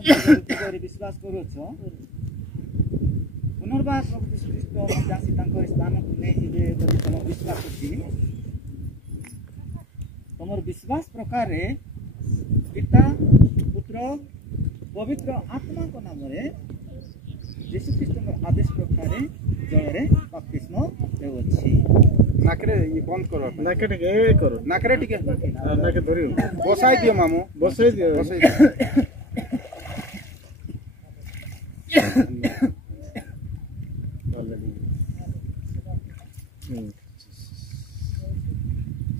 विश्वास करुछ पुनर्बार प्रभु यीशु ख्रीष्ट मते आसी तांकर स्थान को नै जिवे बोली तुम विश्वास अछि तुमर विश्वास प्रकार रे पिता पुत्र पवित्र आत्मा को नाम रे यीशु ख्रीष्ट आदेश प्रकार रे जल रे बपतिस्म देउछि नाकरे ये बंद करो नाकरे के करो नाकरे ठीक है नाके धरियो बसाई दियो मामू बसाई दियो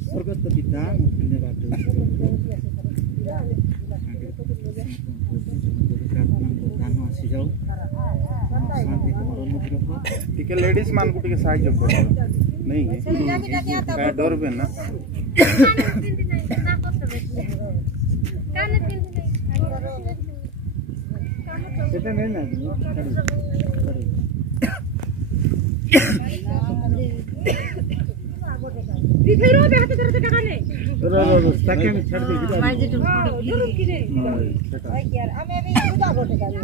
स्वर्गस्थ पिता धन्यवाद ठीक है लेडीज मान को ठीक साइज करो नहीं है डर भी ना सेटा नहीं ना दिखरो बे हाथ धरते टकाने रो ताके में छड़ दे माजे तो रुक की रे भाई यार हमें भी उदा गोटे गाड़ी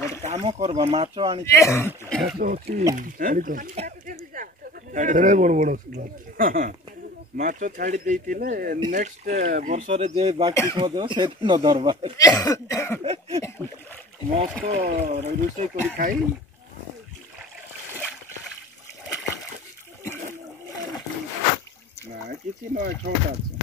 गोटे काम करबा माछो आनी माछो अछि आनी तो रे बड़ बड़ माछो छाड़ी देइतिले नेक्स्ट वर्ष रे जे बाकी को दो से न धरबा मस्त रोषे करी खाई ना किसी न छोटा আছে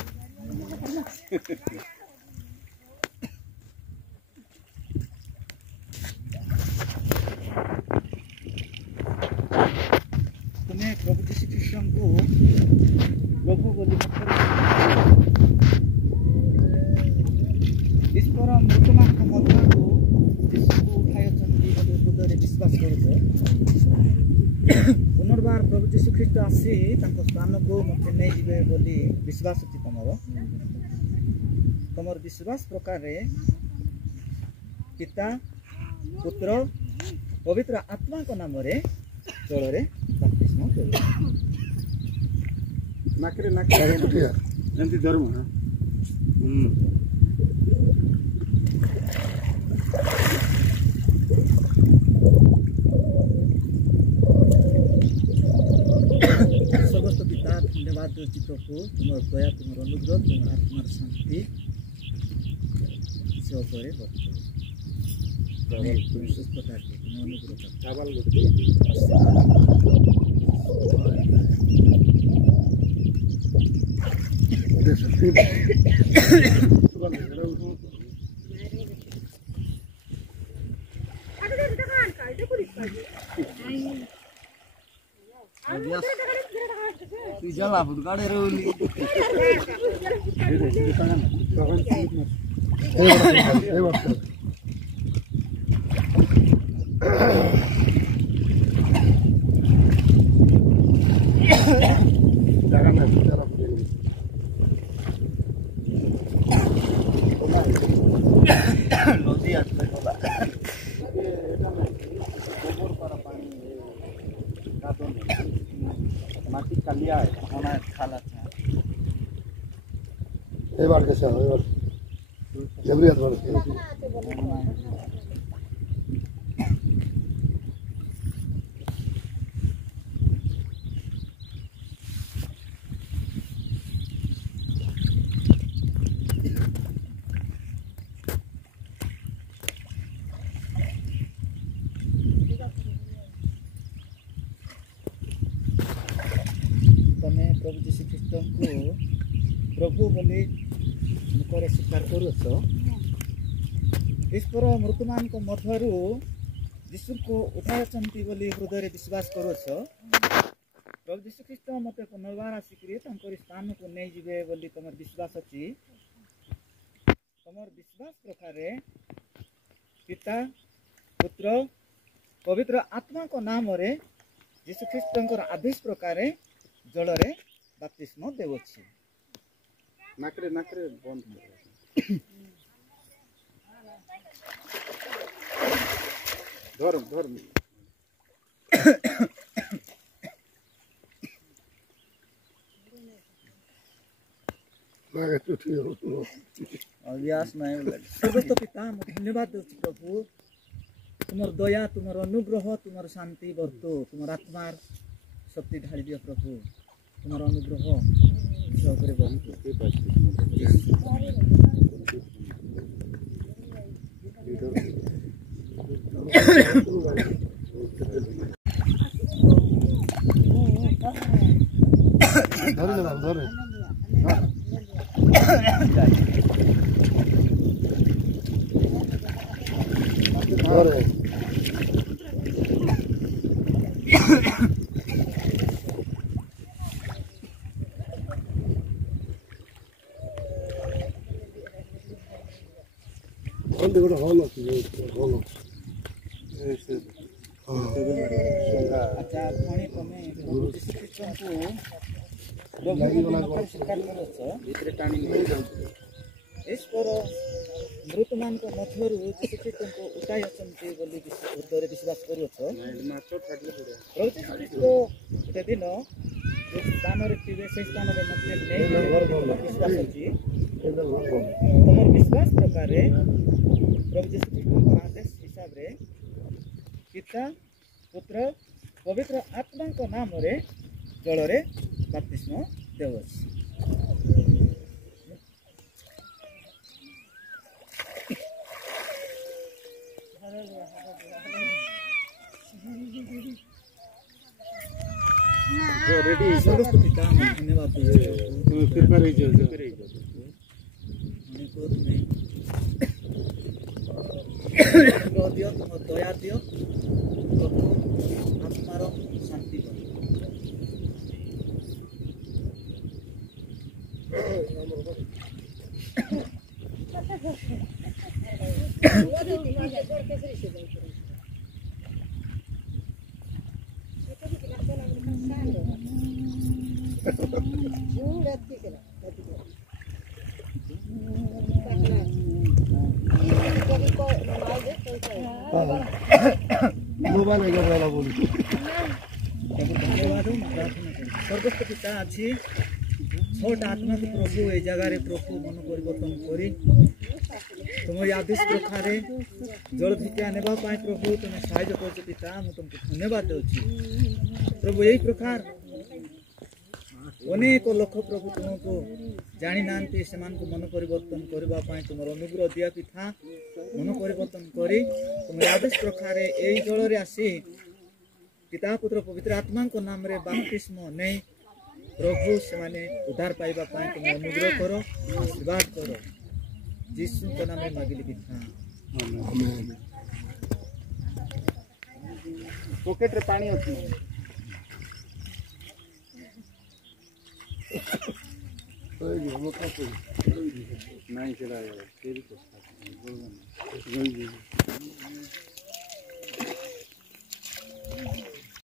तुम्हें प्रभु यीशु ख्रीष्ट को प्रभु बोली ईश्वर मृत्यमान मध्य को यीशु को उठाई हृदय विश्वास करुछ पुनर्बार प्रभु यीशु ख्रीष्ट आसी स्थान को मत नहीं जीवे बोली विश्वास अछि तमर विश्वास प्रकार रे पिता पुत्र पवित्र आत्मा को नाम रे जल रे बपतिस्म देउ नाकरे नाकरे एंती धर्म समस्त पिता धन्यवाद देउछि प्रभु तुमर दया तुमर अनुग्रह तुमर आत्मार शांति से ऊपर बरकत प्रबल सुस्थता के तुम अनुग्रह चावल पिज्जा लाबुद गाडे रोली माटी कालिया है होना खाला था ए बार कैसे हो और जबरियत बार प्रभु यीशु ख्रीष्ट को प्रभु बोली मुखरे स्वीकार करुछ ईश्वर मृत्यमान को मध्यरु यीशु को उठाइछन्ति बोली हृदय विश्वास करुछ प्रभु यीशु ख्रीष्ट मते पुनर्बार आसिकरी तांकर स्थान को नै जिवे बोली तमर विश्वास अछि तमर विश्वास प्रकार पिता पुत्र पवित्र आत्मा को नाम रे यीशु ख्रीष्टंकर आदेश प्रकार जल रे बपतिस्म देउछि नाकरे नाकरे बंद धर्म धर्म ନାଇଁ ଚୁଟି ଗ୍ୟାସ୍ ନାହିଁ ବୋଲେ ସ୍ୱର୍ଗସ୍ଥ ପିତା ମୁଁ ଧନ୍ୟବାଦ ଦେଉଛି ପ୍ରଭୁ ତୁମର ଦୟା ତୁମର ଅନୁଗ୍ରହ ତୁମର ଶାନ୍ତି ବର୍ତ୍ତୁ ତୁମର ଆତ୍ମାର ଶକ୍ତି ଢାଳି ଦିଅ ପ୍ରଭୁ ତୁମର ଅନୁଗ୍ରହ ଉପରେ ବର୍ତ୍ତୁ ଧରେ ଧରେ ধরে 근데 그래 하나 하나 ଆଚ୍ଛା ଭଉଣୀ ତମେ ପ୍ରଭୁ ଯୀଶୁ ଖ୍ରୀଷ୍ଟଙ୍କୁ ସ୍ୱୀକାର କରୁଛ ଭିତରେ ଟାଣି ନେଇଯାଉଛି ଈଶ୍ୱର ମୃତମାନଙ୍କ ମଧ୍ୟରୁ ଯୀଶୁ ଖ୍ରୀଷ୍ଟଙ୍କୁ ଉଠାଇ ଅଛନ୍ତି ବୋଲି ହୃଦୟରେ ବିଶ୍ୱାସ କରୁଅଛ ମାଛ ଛାଡ଼ିଲେ ପଡ଼ିବ ପ୍ରଭୁ ଯୀଶୁ ଖ୍ରୀଷ୍ଟ ଗୋଟେ ଦିନ ଯେଉଁ ସ୍ଥାନରେ ଥିବେ ସେହି ସ୍ଥାନରେ ମୋତେ ବିଶ୍ୱାସ ଅଛି ତମର ବିଶ୍ୱାସ ପ୍ରକାରେ ପ୍ରଭୁ ଯୀଶୁ ଖ୍ରୀଷ୍ଟଙ୍କର ଆଦେଶ ହିସାବରେ ପିତା ପୁତ୍ର ପବିତ୍ର ଆତ୍ମାଙ୍କ ନାମରେ ଜଳରେ ବାପ୍ତିସ୍ମ ଦେଉଅଛି ରେଡି ସ୍ୱର୍ଗସ୍ଥ ପିତା ଆମେ ଧନ୍ୟବାଦ ଦେଉଛୁ ପ୍ରିପେୟାର ହେଇଯାଉ ତୁମେ ଦିଅ ତୁମ ଦୟା ଦିଅ ପ୍ରଭୁ ଆତ୍ମାର ଶାନ୍ତି କର মোবাইল এগুলো বলি ଧନ୍ୟବାଦ ମୁଁ ପ୍ରାର୍ଥନା କରୁଛି ସ୍ୱର୍ଗସ୍ଥ ପିତା ଅଛି 6ଟା ଆତ୍ମାକୁ ପ୍ରଭୁ ଏ ଜାଗାରେ ପ୍ରଭୁ ମନ ପରିବର୍ତ୍ତନ କରି ତୁମର ଆଦେଶ ପ୍ରକାରେ ଜଳ ଭିକ୍ଷା ନେବା ପାଇଁ ପ୍ରଭୁ ତୁମେ ସାହାଯ୍ୟ କରୁଛ ପିତା ମୁଁ ତୁମକୁ ଧନ୍ୟବାଦ ଦେଉଛି ପ୍ରଭୁ ଏହି ପ୍ରକାର ଅନେକ ଲୋକ ପ୍ରଭୁ ତୁମକୁ ଜାଣିନାହାନ୍ତି ସେମାନଙ୍କୁ ମନ ପରିବର୍ତ୍ତନ କରିବା ପାଇଁ ତୁମର ଅନୁଗ୍ରହ ଦିଆ ପିତା ମନ ପରିବର୍ତ୍ତନ କରି ତୁମର ଆଦେଶ ପ୍ରକାରେ ଏହି ଜଳରେ ଆସି ପିତା ପୁତ୍ର ପବିତ୍ର ଆତ୍ମାଙ୍କ ନାମରେ ବାପ୍ତିସ୍ମ ନେଇ ପ୍ରଭୁ ସେମାନେ ଉଦ୍ଧାର ପାଇବା ପାଇଁ ତୁମେ ଅନୁଗ୍ରହ କର ଆଶୀର୍ବାଦ କର ଯୀଶୁଙ୍କ ନାମରେ ମାଗିଲି ପିତା ପକେଟରେ ପାଣି ଅଛି ନାଇଁ ସେଟା